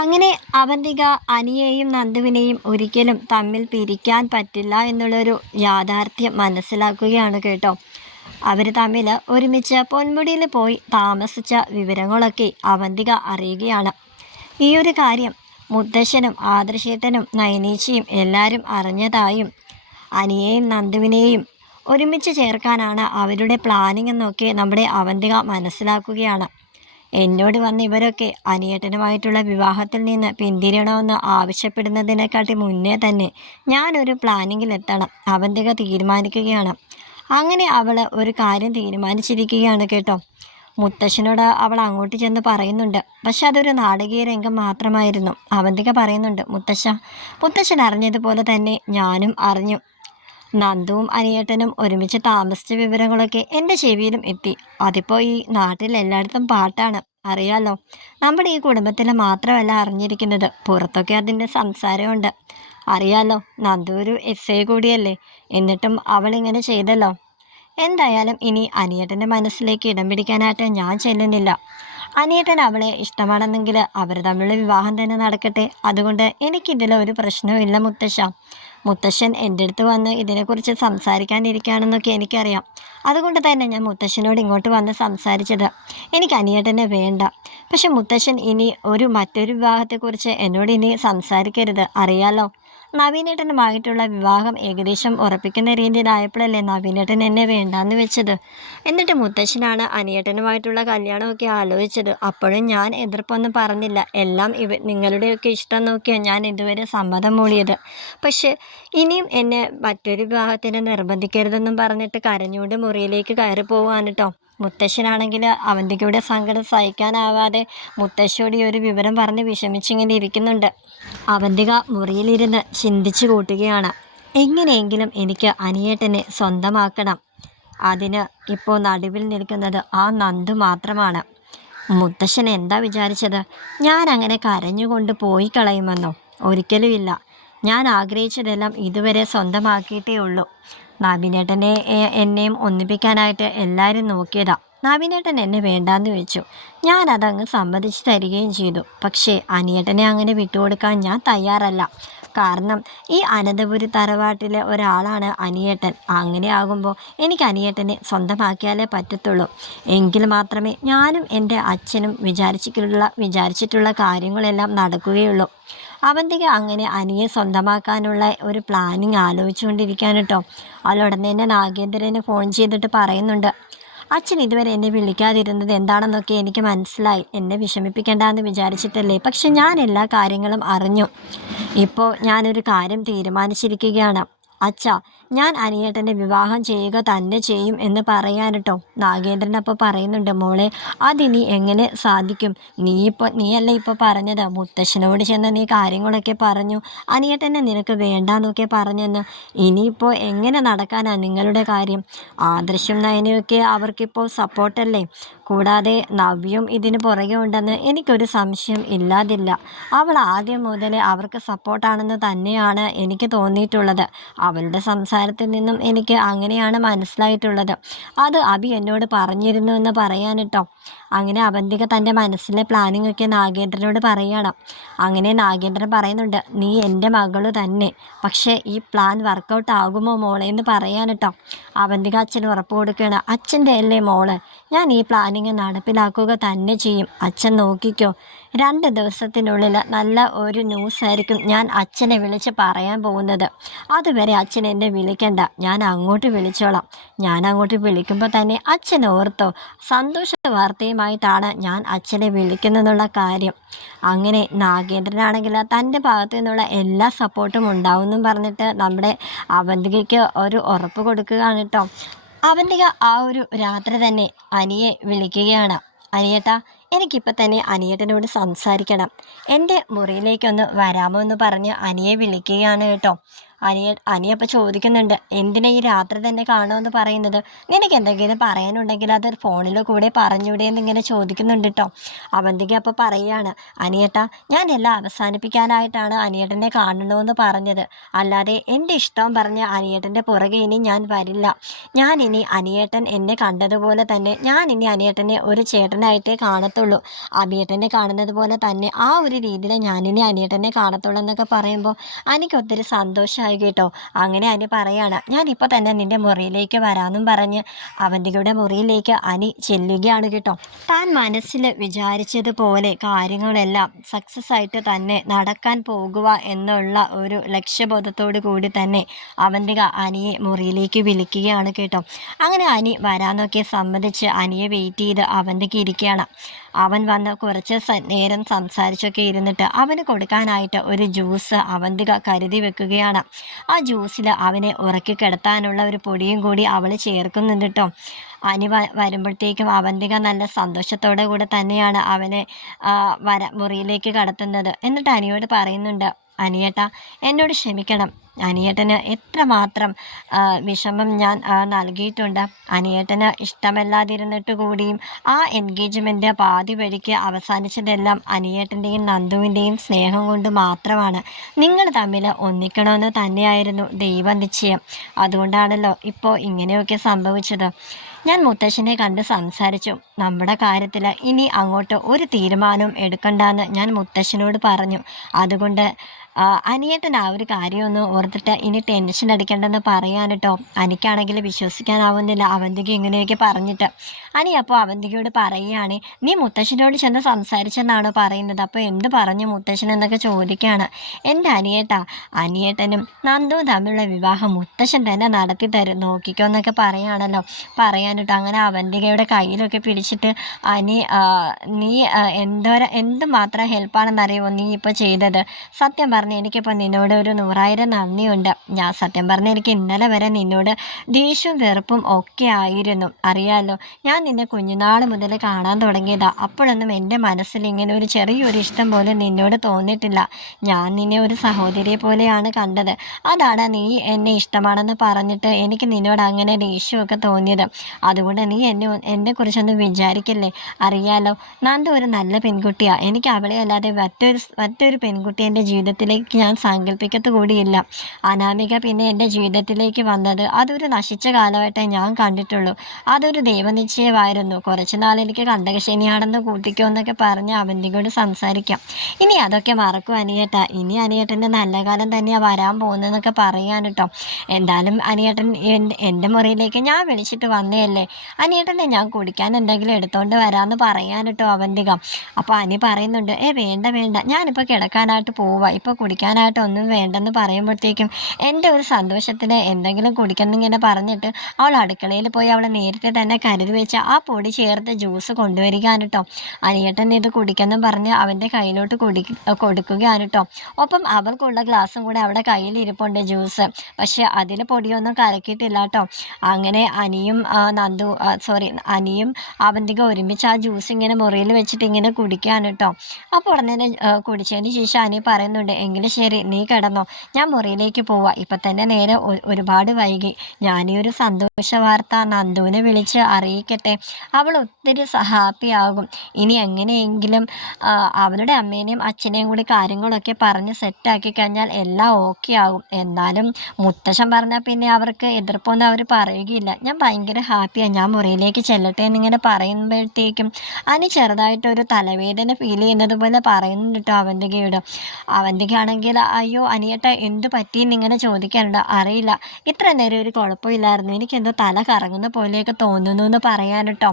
അങ്ങനെ അവന്തിക അനിയെയും നന്ദുവിനെയും ഒരിക്കലും തമ്മിൽ പിരിക്കാൻ പറ്റില്ല എന്നുള്ളൊരു യാഥാർത്ഥ്യം മനസ്സിലാക്കുകയാണ് കേട്ടോ. അവർ തമ്മിൽ ഒരുമിച്ച് പൊന്മുടിയിൽ പോയി താമസിച്ച വിവരങ്ങളൊക്കെ അവന്തിക അറിയുകയാണ്. ഈ ഒരു കാര്യം മുത്തശ്ശനും ആദർശേട്ടനും നയനീച്ചയും എല്ലാവരും അറിഞ്ഞതായും അനിയെയും നന്ദുവിനെയും ഒരുമിച്ച് ചേർക്കാനാണ് അവരുടെ പ്ലാനിംഗ് എന്നൊക്കെ നമ്മുടെ അവന്തിക മനസ്സിലാക്കുകയാണ്. എന്നോട് വന്ന് ഇവരൊക്കെ അനിയേട്ടനുമായിട്ടുള്ള വിവാഹത്തിൽ നിന്ന് പിന്തിരിയണമെന്ന് ആവശ്യപ്പെടുന്നതിനെക്കാട്ടി മുന്നേ തന്നെ ഞാനൊരു പ്ലാനിങ്ങിലെത്തണം അവന്തിക തീരുമാനിക്കുകയാണ്. അങ്ങനെ അവൾ ഒരു കാര്യം തീരുമാനിച്ചിരിക്കുകയാണ് കേട്ടോ. മുത്തശ്ശനോട് അവൾ അങ്ങോട്ട് ചെന്ന് പറയുന്നുണ്ട്. പക്ഷെ അതൊരു നാടകീയ രംഗം മാത്രമായിരുന്നു. അവന്തിക പറയുന്നുണ്ട്, മുത്തശ്ശൻ അറിഞ്ഞതുപോലെ തന്നെ ഞാനും അറിഞ്ഞു. നന്ദുവും അനിയേട്ടനും ഒരുമിച്ച് താമസിച്ച വിവരങ്ങളൊക്കെ എൻ്റെ ചെവിയിലും എത്തി. അതിപ്പോൾ ഈ നാട്ടിൽ എല്ലായിടത്തും പാട്ടാണ്, അറിയാലോ. നമ്മുടെ ഈ കുടുംബത്തിൽ മാത്രമല്ല അറിഞ്ഞിരിക്കുന്നത്, പുറത്തൊക്കെ അതിൻ്റെ സംസാരമുണ്ട്. അറിയാലോ, നന്ദു ഒരു എസ് ഐ കൂടിയല്ലേ. എന്നിട്ടും അവളിങ്ങനെ ചെയ്തല്ലോ. എന്തായാലും ഇനി അനിയേട്ടൻ്റെ മനസ്സിലേക്ക് ഇടം പിടിക്കാനായിട്ട് ഞാൻ ചെല്ലുന്നില്ല. അനിയേട്ടൻ അവളെ ഇഷ്ടമാണെന്നെങ്കിൽ അവർ തമ്മിലുള്ള വിവാഹം തന്നെ നടക്കട്ടെ. അതുകൊണ്ട് എനിക്കിതിലൊരു പ്രശ്നവും ഇല്ല മുത്തശ്ശൻ എൻ്റെ അടുത്ത് വന്ന് ഇതിനെക്കുറിച്ച് സംസാരിക്കാനിരിക്കുകയാണെന്നൊക്കെ എനിക്കറിയാം. അതുകൊണ്ട് തന്നെ ഞാൻ മുത്തശ്ശനോട് ഇങ്ങോട്ട് വന്ന് സംസാരിച്ചത്. എനിക്ക് അനിയേട്ടനെ വേണ്ട. പക്ഷെ മുത്തശ്ശൻ ഇനി മറ്റൊരു വിവാഹത്തെക്കുറിച്ച് എന്നോട് ഇനി സംസാരിക്കരുത്. അറിയാലോ, നവീനേട്ടനുമായിട്ടുള്ള വിവാഹം ഏകദേശം ഉറപ്പിക്കുന്ന രീതിയിലായപ്പോഴല്ലേ നവീനേട്ടൻ എന്നെ വേണ്ടാന്ന് വെച്ചത്. എന്നിട്ട് മുത്തശ്ശനാണ് അനിയേട്ടനുമായിട്ടുള്ള കല്യാണമൊക്കെ ആലോചിച്ചത്. അപ്പോഴും ഞാൻ എതിർപ്പൊന്നും പറഞ്ഞില്ല. എല്ലാം നിങ്ങളുടെയൊക്കെ ഇഷ്ടം നോക്കിയാണ് ഞാൻ ഇതുവരെ സമ്മതം മൂളിയത്. പക്ഷെ ഇനിയും എന്നെ മറ്റൊരു വിവാഹത്തിന് നിർബന്ധിക്കരുതെന്നും പറഞ്ഞിട്ട് കരഞ്ഞുകൊണ്ട് മുറിയിലേക്ക് കയറി പോവുകയാണ് കേട്ടോ. മുത്തശ്ശനാണെങ്കിൽ അവന്തികയുടെ സങ്കടം സഹിക്കാനാവാതെ മുത്തശ്ശിയോട് ഈ ഒരു വിവരം പറഞ്ഞ് വിഷമിച്ചിങ്ങനെ ഇരിക്കുന്നുണ്ട്. അവന്തിക മുറിയിലിരുന്ന് ചിന്തിച്ചു കൂട്ടുകയാണ്. എങ്ങനെയെങ്കിലും എനിക്ക് അനിയേട്ടനെ സ്വന്തമാക്കണം. അതിന് ഇപ്പോൾ നടുവിൽ നിൽക്കുന്നത് ആ നന്ദു മാത്രമാണ്. മുത്തശ്ശൻ എന്താ വിചാരിച്ചത്? ഞാൻ അങ്ങനെ കരഞ്ഞുകൊണ്ട് പോയി കളയുമെന്നോ? ഒരിക്കലുമില്ല. ഞാൻ ആഗ്രഹിച്ചതെല്ലാം ഇതുവരെ സ്വന്തമാക്കിയിട്ടേ ഉള്ളൂ. നവീനേട്ടനെ എന്നെയും ഒന്നിപ്പിക്കാനായിട്ട് എല്ലാവരും നോക്കിയതാ. നവീനേട്ടൻ എന്നെ വേണ്ടാന്ന് വെച്ചു. ഞാനതങ്ങ് സമ്മതിച്ച് തരികയും ചെയ്തു. പക്ഷേ അനിയേട്ടനെ അങ്ങനെ വിട്ടുകൊടുക്കാൻ ഞാൻ തയ്യാറല്ല. കാരണം ഈ അനന്തപുരി തറവാട്ടിലെ ഒരാളാണ് അനിയേട്ടൻ. അങ്ങനെ ആകുമ്പോൾ എനിക്ക് അനിയേട്ടനെ സ്വന്തമാക്കിയാലേ പറ്റത്തുള്ളൂ. എങ്കിൽ മാത്രമേ ഞാനും എൻ്റെ അച്ഛനും വിചാരിച്ചിട്ടുള്ള കാര്യങ്ങളെല്ലാം നടക്കുകയുള്ളൂ. അവന്തിക അങ്ങനെ അനിയെ സ്വന്തമാക്കാനുള്ള ഒരു പ്ലാനിങ് ആലോചിച്ചുകൊണ്ടിരിക്കാൻ കേട്ടോ. അവളുടനെ തന്നെ നാഗേന്ദ്രന് ഫോൺ ചെയ്തിട്ട് പറയുന്നുണ്ട്, അച്ഛൻ ഇതുവരെ എന്നെ വിളിക്കാതിരുന്നത് എന്താണെന്നൊക്കെ എനിക്ക് മനസ്സിലായി. എന്നെ വിഷമിപ്പിക്കേണ്ടെന്ന് വിചാരിച്ചിട്ടല്ലേ. പക്ഷെ ഞാൻ എല്ലാ കാര്യങ്ങളും അറിഞ്ഞു. ഇപ്പോൾ ഞാനൊരു കാര്യം തീരുമാനിച്ചിരിക്കുകയാണ്. അച്ഛാ, ഞാൻ അനിയേട്ടൻ്റെ വിവാഹം ചെയ്യുക തന്നെ ചെയ്യും എന്ന് പറയാനിട്ടോ. നാഗേന്ദ്രൻ അപ്പോൾ പറയുന്നുണ്ട്, മോളെ അതിനി എങ്ങനെ സാധിക്കും? നീയല്ല ഇപ്പോൾ പറഞ്ഞത് മുത്തശ്ശനോട് ചെന്ന് നീ കാര്യങ്ങളൊക്കെ പറഞ്ഞു, അനിയേട്ടനെ നിനക്ക് വേണ്ടാന്നൊക്കെ പറഞ്ഞെന്ന്. ഇനിയിപ്പോൾ എങ്ങനെ നടക്കാനാണ് നിങ്ങളുടെ കാര്യം? ആദർശം നയനയൊക്കെ അവർക്കിപ്പോൾ സപ്പോർട്ടല്ലേ. കൂടാതെ നവ്യയും ഇതിന് പുറകെ ഉണ്ടെന്ന് എനിക്കൊരു സംശയം ഇല്ലാതില്ല. അവൾ ആദ്യം മുതലേ അവർക്ക് സപ്പോർട്ടാണെന്ന് തന്നെയാണ് എനിക്ക് തോന്നിയിട്ടുള്ളത്. അവളുടെ സംസാരത്തിൽ നിന്നും എനിക്ക് അങ്ങനെയാണ് മനസ്സിലായിട്ടുള്ളത്. അത് അഭി എന്നോട് പറഞ്ഞിരുന്നു എന്ന് പറയാനിട്ടോ. അങ്ങനെ അവന്തിക തൻ്റെ മനസ്സിലെ പ്ലാനിങ് ഒക്കെ നാഗേന്ദ്രനോട് പറയണം. അങ്ങനെ നാഗേന്ദ്രൻ പറയുന്നുണ്ട്, നീ എൻ്റെ മകള് തന്നെ. പക്ഷേ ഈ പ്ലാൻ വർക്കൗട്ട് ആകുമോ മോളെ എന്ന് പറയാനിട്ടോ. അവന്തിക അച്ഛന് ഉറപ്പ് കൊടുക്കുകയാണ്, അച്ഛൻ്റെ അല്ലേ മോള്, ഞാൻ ഈ പ്ലാനിങ് നടപ്പിലാക്കുക തന്നെ ചെയ്യും. അച്ഛൻ നോക്കിക്കോ. 2 ദിവസത്തിനുള്ളിൽ നല്ല ഒരു ന്യൂസ് ആയിരിക്കും ഞാൻ അച്ഛനെ വിളിച്ച് പറയാൻ പോകുന്നത്. അതുവരെ അച്ഛൻ എന്നെ വിളിക്കണ്ട, ഞാൻ അങ്ങോട്ട് വിളിച്ചോളാം. ഞാൻ അങ്ങോട്ട് വിളിക്കുമ്പോൾ തന്നെ അച്ഛൻ ഓർത്തോ, സന്തോഷ വാർത്തയുമായിട്ടാണ് ഞാൻ അച്ഛനെ വിളിക്കുന്നതെന്നുള്ള കാര്യം. അങ്ങനെ നാഗേന്ദ്രനാണെങ്കിൽ തൻ്റെ ഭാഗത്തു നിന്നുള്ള എല്ലാ സപ്പോർട്ടും ഉണ്ടാവുമെന്നും പറഞ്ഞിട്ട് നമ്മുടെ അവന്തികയ്ക്ക് ഒരു ഉറപ്പ് കൊടുക്കുകയാണ് കേട്ടോ. അവന്തിക ആ ഒരു രാത്രി തന്നെ അനിയെ വിളിക്കുകയാണ്. അനിയേട്ടാ, എനിക്കിപ്പോൾ തന്നെ അനിയേട്ടനോട് സംസാരിക്കണം. എൻ്റെ മുറിയിലേക്കൊന്ന് വരാമോ എന്ന് പറഞ്ഞ് അനിയെ വിളിക്കുകയാണ് കേട്ടോ. അനിയപ്പോൾ ചോദിക്കുന്നുണ്ട്, എന്തിനാ ഈ രാത്രി തന്നെ കാണുമെന്ന് പറയുന്നത്? നിനക്ക് എന്തെങ്കിലും പറയാനുണ്ടെങ്കിൽ അത് ഫോണിൽ കൂടെ പറഞ്ഞൂടെ എന്നിങ്ങനെ ചോദിക്കുന്നുണ്ട് കേട്ടോ. അവന്തിക അപ്പോൾ പറയുകയാണ്, അനിയേട്ടാ, ഞാൻ എല്ലാം അവസാനിപ്പിക്കാനായിട്ടാണ് അനിയേട്ടനെ കാണണമെന്ന് പറഞ്ഞത്. അല്ലാതെ എൻ്റെ ഇഷ്ടം പറഞ്ഞ് അനിയേട്ടൻ്റെ പുറകെ ഇനി ഞാൻ വരില്ല. ഞാനിനി അനിയേട്ടൻ എന്നെ കണ്ടതുപോലെ തന്നെ ഞാനിനി അനിയേട്ടനെ ഒരു ചേട്ടനായിട്ടേ കാണത്തുള്ളൂ. അനിയേട്ടനെ കാണുന്നത് പോലെ തന്നെ ആ ഒരു രീതിയിൽ ഞാനിനി അനിയേട്ടനെ കാണത്തുള്ളൂ എന്നൊക്കെ പറയുമ്പോൾ എനിക്ക് ഒത്തിരി സന്തോഷമായി കേട്ടോ. അങ്ങനെ അനി പറയാണ്, ഞാനിപ്പോൾ തന്നെ നിൻ്റെ മുറിയിലേക്ക് വരാമെന്നും പറഞ്ഞ് അവന്തികയുടെ മുറിയിലേക്ക് അനി ചെല്ലുകയാണ് കേട്ടോ. താൻ മനസ്സിൽ വിചാരിച്ചതുപോലെ കാര്യങ്ങളെല്ലാം സക്സസ് ആയിട്ട് തന്നെ നടക്കാൻ പോകുക എന്നുള്ള ഒരു ലക്ഷ്യബോധത്തോടു കൂടി തന്നെ അവന്തിക അനിയെ മുറിയിലേക്ക് വിളിക്കുകയാണ് കേട്ടോ. അങ്ങനെ അനി വരാനൊക്കെ സമ്മതിച്ച് അനിയെ വെയിറ്റ് ചെയ്ത് അവന്തിക ഇരിക്കുകയാണ്. അവൻ വന്ന് കുറച്ച് നേരം സംസാരിച്ചൊക്കെ ഇരുന്നിട്ട് അവന് കൊടുക്കാനായിട്ട് ഒരു ജ്യൂസ് അവന്തിക കരുതി വെക്കുകയാണ്. ആ ജ്യൂസിൽ അവനെ ഉറക്കി കിടത്താനുള്ള ഒരു പൊടിയും കൂടി അവൾ ചേർക്കുന്നുണ്ട് കേട്ടോ. അനി വരുമ്പോഴത്തേക്കും അവന്തിക നല്ല സന്തോഷത്തോടെ കൂടെ തന്നെയാണ് അവനെ മുറിയിലേക്ക് കടത്തുന്നത്. എന്നിട്ട് അനിയോട് പറയുന്നുണ്ട്, അനിയേട്ടാ, എന്നോട് ക്ഷമിക്കണം. അനിയേട്ടന് എത്രമാത്രം വിഷമം ഞാൻ നൽകിയിട്ടുണ്ട്. അനിയേട്ടന് ഇഷ്ടമല്ലാതിരുന്നിട്ട് കൂടിയും ആ എൻഗേജ്മെൻറ്റ് പാതി വഴിക്ക് അവസാനിച്ചതെല്ലാം അനിയേട്ടൻ്റെയും നന്ദുവിൻ്റെയും സ്നേഹം കൊണ്ട് മാത്രമാണ്. നിങ്ങൾ തമ്മിൽ ഒന്നിക്കണമെന്ന് തന്നെയായിരുന്നു ദൈവനിശ്ചയം. അതുകൊണ്ടാണല്ലോ ഇപ്പോൾ ഇങ്ങനെയൊക്കെ സംഭവിച്ചത്. ഞാൻ മുത്തശ്ശനെ കണ്ട് സംസാരിച്ചു. നമ്മുടെ കാര്യത്തിൽ ഇനി അങ്ങോട്ട് ഒരു തീരുമാനവും എടുക്കണ്ടെന്ന് ഞാൻ മുത്തശ്ശനോട് പറഞ്ഞു. അതുകൊണ്ട് അനിയേട്ടൻ ആ ഒരു കാര്യമൊന്നും ഓർത്തിട്ട് ഇനി ടെൻഷൻ അടിക്കേണ്ടെന്ന് പറയാൻ കേട്ടോ. എനിക്കാണെങ്കിൽ വിശ്വസിക്കാനാവുന്നില്ല അവന്തിക ഇങ്ങനെയൊക്കെ പറഞ്ഞിട്ട്. അനി അപ്പോൾ അവന്തികയോട് പറയുകയാണ്, നീ മുത്തശ്ശനോട് ചെന്ന് സംസാരിച്ചെന്നാണോ പറയുന്നത്? അപ്പോൾ എന്ത് പറഞ്ഞു മുത്തശ്ശൻ എന്നൊക്കെ ചോദിക്കുകയാണ്. എൻ്റെ അനിയേട്ടനും നന്ദുവും തമ്മിലുള്ള വിവാഹം മുത്തശ്ശൻ തന്നെ നടത്തി തരും, നോക്കിക്കോ എന്നൊക്കെ പറയുകയാണല്ലോ. പറയാനിട്ടോ. അങ്ങനെ അവന്തികയുടെ കയ്യിലൊക്കെ പിടിച്ചിട്ട് അനി, നീ എന്തുമാത്രം ഹെൽപ്പാണെന്നറിയുമോ നീ ഇപ്പോൾ ചെയ്തത്? സത്യം പറഞ്ഞ് എനിക്കിപ്പോൾ നിന്നോട് ഒരു 100,000 നന്ദിയുണ്ട്. ഞാൻ സത്യം പറഞ്ഞ് എനിക്ക് ഇന്നലെ വരെ നിന്നോട് ദേഷ്യവും വെറുപ്പും ഒക്കെ ആയിരുന്നു, അറിയാമല്ലോ. ഞാൻ നിന്നെ കുഞ്ഞുനാൾ മുതൽ കാണാൻ തുടങ്ങിയതാ. അപ്പോഴൊന്നും എൻ്റെ മനസ്സിൽ ഇങ്ങനെ ഒരു ചെറിയൊരു ഇഷ്ടം പോലും നിന്നോട് തോന്നിയിട്ടില്ല. ഞാൻ നിന്നെ ഒരു സഹോദരിയെ പോലെയാണ് കണ്ടത്. അതാണ് നീ എന്നെ ഇഷ്ടമാണെന്ന് പറഞ്ഞിട്ട് എനിക്ക് നിന്നോട് അങ്ങനെ ദേഷ്യമൊക്കെ തോന്നിയത്. അതുകൊണ്ട് നീ എന്നെക്കുറിച്ചൊന്നും വിചാരിക്കില്ലേ. അറിയാലോ, നന്ദു ഒരു നല്ല പെൺകുട്ടിയാണ്. എനിക്ക് അവളെ അല്ലാതെ മറ്റൊരു പെൺകുട്ടി എൻ്റെ ജീവിതത്തിലേക്ക് ഞാൻ സങ്കല്പിക്കത്തു കൂടിയില്ല. അനാമിക പിന്നെ എൻ്റെ ജീവിതത്തിലേക്ക് വന്നത് അതൊരു നശിച്ച കാലമായിട്ടേ ഞാൻ കണ്ടിട്ടുള്ളൂ. അതൊരു ദൈവനിശ്ചയമായിരുന്നു. കുറച്ച് നാൾ എനിക്ക് കണ്ടകശനിയാണെന്ന് കൂട്ടിക്കോ എന്നൊക്കെ പറഞ്ഞ് അവന്തികയോട് സംസാരിക്കാം. ഇനി അതൊക്കെ മറക്കും അനിയേട്ട. ഇനി അനിയേട്ടൻ്റെ നല്ല കാലം തന്നെയാണ് വരാൻ പോകുന്നതെന്നൊക്കെ പറയാൻ കേട്ടോ. എന്തായാലും അനിയേട്ടൻ എൻ്റെ മുറിയിലേക്ക് ഞാൻ വിളിച്ചിട്ട് വന്നതല്ലേ, അനിയേട്ടനെ ഞാൻ കുടിക്കാൻ എന്തെങ്കിലും എടുത്തോണ്ട് വരാമെന്ന് പറയാൻ കേട്ടോ അവന്തിക. അപ്പോൾ അനി പറയുന്നുണ്ട്, വേണ്ട, ഞാനിപ്പോൾ കിടക്കാനായിട്ട് പോവാ, ഇപ്പോൾ കുടിക്കാനായിട്ട് ഒന്നും വേണ്ടെന്ന് പറയുമ്പോഴത്തേക്കും എൻ്റെ ഒരു സന്തോഷത്തിന് എന്തെങ്കിലും കുടിക്കണമെന്നിങ്ങനെ പറഞ്ഞിട്ട് അവൾ അടുക്കളയിൽ പോയി അവൾ നേരത്തെ തന്നെ കരുതി വെച്ച ആ പൊടി ചേർത്ത് ജ്യൂസ് കൊണ്ടുവരികയാണ് കേട്ടോ. അനിയേട്ടൻ ഇത് കുടിക്കെന്നും പറഞ്ഞ് അവൻ്റെ കയ്യിലോട്ട് കൊടുക്കുകയാണ് കേട്ടോ. ഒപ്പം അവർക്കുള്ള ഗ്ലാസ്സും കൂടെ അവിടെ കയ്യിൽ ഇരിപ്പുണ്ട് ജ്യൂസ്. പക്ഷെ അതിൽ പൊടിയൊന്നും കലക്കിയിട്ടില്ല കേട്ടോ. അങ്ങനെ അനിയും അവന്തിക ഒരുമിച്ച് ആ ജ്യൂസ് ഇങ്ങനെ മുറിയിൽ വെച്ചിട്ട് ഇങ്ങനെ കുടിക്കുകയാണ് കേട്ടോ. അപ്പോൾ ഉടനെ കുടിച്ചതിന് ശേഷം അനി പറയുന്നുണ്ട്, എങ്കിലും ശരി, നീ കിടന്നോ, ഞാൻ മുറിയിലേക്ക് പോവാം. ഇപ്പം തന്നെ നേരെ ഒരുപാട് വൈകി. ഞാനീ ഒരു സന്തോഷ വാർത്ത നന്ദുവിനെ വിളിച്ച് അറിയിക്കട്ടെ. അവൾ ഒത്തിരി ഹാപ്പിയാകും. ഇനി എങ്ങനെയെങ്കിലും അവളുടെ അമ്മേനെയും അച്ഛനെയും കൂടി കാര്യങ്ങളൊക്കെ പറഞ്ഞ് സെറ്റാക്കി കഴിഞ്ഞാൽ എല്ലാം ഓക്കെ ആകും. എന്നാലും മുത്തശ്ശൻ പറഞ്ഞാൽ പിന്നെ അവർക്ക് എതിർപ്പൊന്നും അവർ പറയുകയില്ല. ഞാൻ ഭയങ്കര ഹാപ്പിയാണ്, ഞാൻ മുറിയിലേക്ക് ചെല്ലട്ടെ എന്നിങ്ങനെ പറയുമ്പോഴത്തേക്കും അനി ചെറുതായിട്ടൊരു തലവേദന ഫീൽ ചെയ്യുന്നത് പോലെ പറയുന്നുണ്ട് കേട്ടോ അവന്തികയോട്. അവന്തികയാണെങ്കിൽ, അയ്യോ അനിയേട്ട എന്തു പറ്റിയെന്ന് ഇങ്ങനെ ചോദിക്കാനുണ്ട്. അറിയില്ല, ഇത്ര നേരം ഒരു കുഴപ്പമില്ലായിരുന്നു, എനിക്കെന്തോ തല കറങ്ങുന്ന പോലെയൊക്കെ തോന്നുന്നു എന്ന് പറയാൻ കേട്ടോ.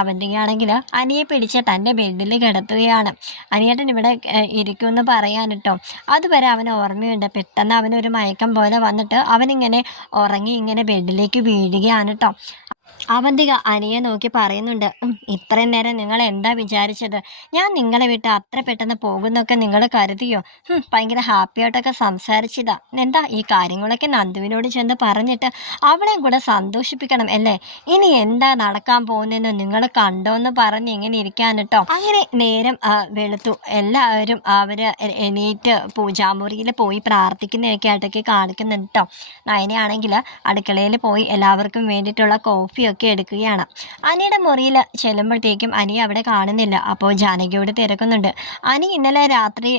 അവന്തികയാണെങ്കിൽ അനിയെ പിടിച്ച് തൻ്റെ ബെഡിൽ കിടത്തുകയാണ്. അനിയേട്ടൻ ഇവിടെ ഇരിക്കുമെന്ന് പറയാൻ കേട്ടോ. അതുവരെ അവന് ഓർമ്മയുണ്ട്. പെട്ടെന്ന് അവനൊരു മയക്കം പോലെ വന്നിട്ട് അവനിങ്ങനെ ഉറങ്ങി ഇങ്ങനെ ബെഡിലേക്ക് വീഴുകയാണ് കേട്ടോ. അവന്തിക അനിയെ നോക്കി പറയുന്നുണ്ട്. ഇത്രയും നേരം നിങ്ങൾ എന്താ വിചാരിച്ചത്? ഞാൻ നിങ്ങളെ വിട്ട് അത്ര പെട്ടെന്ന് പോകുന്നൊക്കെ നിങ്ങൾ കരുതിയോ? ഭയങ്കര ഹാപ്പിയായിട്ടൊക്കെ സംസാരിച്ചതാ. എന്താ ഈ കാര്യങ്ങളൊക്കെ നന്ദുവിനോട് ചെന്ന് പറഞ്ഞിട്ട് അവളെയും കൂടെ സന്തോഷിപ്പിക്കണം അല്ലേ? ഇനി എന്താ നടക്കാൻ പോകുന്നതെന്ന് നിങ്ങൾ കണ്ടോന്ന് പറഞ്ഞ് ഇങ്ങനെ ഇരിക്കാൻ കേട്ടോ. അങ്ങനെ നേരം വെളുത്തു. എല്ലാവരും എണീറ്റ് പൂജാമുറിയിൽ പോയി പ്രാർത്ഥിക്കുന്നതൊക്കെ ആയിട്ടൊക്കെ കാണിക്കുന്നുണ്ട് കേട്ടോ. നയനയാണെങ്കിൽ അടുക്കളയിൽ പോയി എല്ലാവർക്കും വേണ്ടിയിട്ടുള്ള കോഫിയൊക്കെ എടുക്കുകയാണ്. അനിയുടെ മുറിയിൽ ചെല്ലുമ്പോഴത്തേക്കും അനി അവിടെ കാണുന്നില്ല. അപ്പോൾ ജാനകിയോട് തിരക്കുന്നുണ്ട്. അനി ഇന്നലെ രാത്രി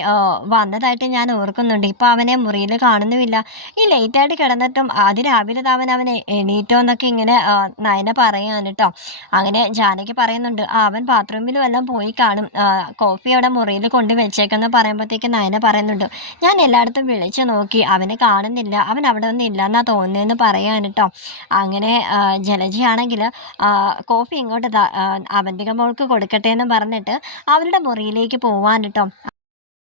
വന്നതായിട്ട് ഞാൻ ഓർക്കുന്നുണ്ട്. ഇപ്പോൾ അവനെ മുറിയിൽ കാണുന്നുമില്ല. ഈ ലേറ്റായിട്ട് കിടന്നിട്ടും അതിരാവിലെ അവനെ എണീറ്റോ എന്നൊക്കെ ഇങ്ങനെ നയന പറയാൻ കേട്ടോ. അങ്ങനെ ജാനകി പറയുന്നുണ്ട്, അവൻ ബാത്റൂമിലും എല്ലാം പോയി കാണും, കോഫി അവിടെ മുറിയിൽ കൊണ്ട് വെച്ചേക്കെന്ന് പറയുമ്പോഴത്തേക്ക് നയന പറയുന്നുണ്ട്, ഞാൻ എല്ലായിടത്തും വിളിച്ചു നോക്കി, അവനെ കാണുന്നില്ല, അവൻ അവിടെ ഒന്നും ഇല്ലെന്നാ തോന്നുന്നതെന്ന് പറയാൻ കേട്ടോ. അങ്ങനെ ജലജയാണെങ്കിൽ കോഫി ഇങ്ങോട്ട് അവന്തിക മോൾക്ക് കൊടുക്കട്ടെ എന്ന് പറഞ്ഞിട്ട് അവരുടെ മുറിയിലേക്ക് പോവാൻ കേട്ടോ.